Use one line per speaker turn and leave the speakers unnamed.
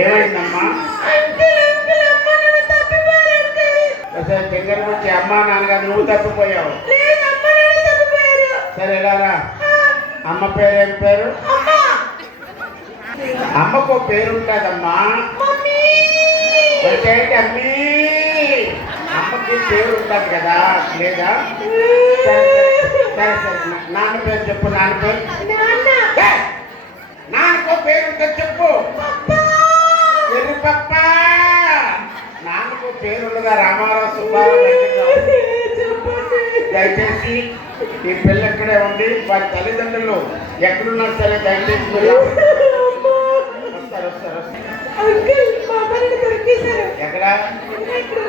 ఏమైందమ్మా? సరే దగ్గర వచ్చి అమ్మా నాన్నగారు నువ్వు తప్పిపోయావు. సరే ఎలారా అమ్మ పేరు ఏం పేరు? అమ్మకు పేరు ఉంటుందమ్మా. అంటే అమ్మీ? అమ్మకి పేరు ఉంటుంది కదా లేదా? సరే సరే సరే నాన్న పేరు చెప్పు నాన్న పేరు. నాన్నకు పేరు ఉంటుంది చెప్పు. నాన్నకు పేరు ఉండదా రామారావు సుబ్బారావు దయచేసి ఈ పిల్ల ఇక్కడే ఉంది? వారి తల్లిదండ్రులు ఎక్కడున్నా సరే దయచేసి మీరు వస్తారు వస్తారు ఎక్కడ?
ఇక్కడ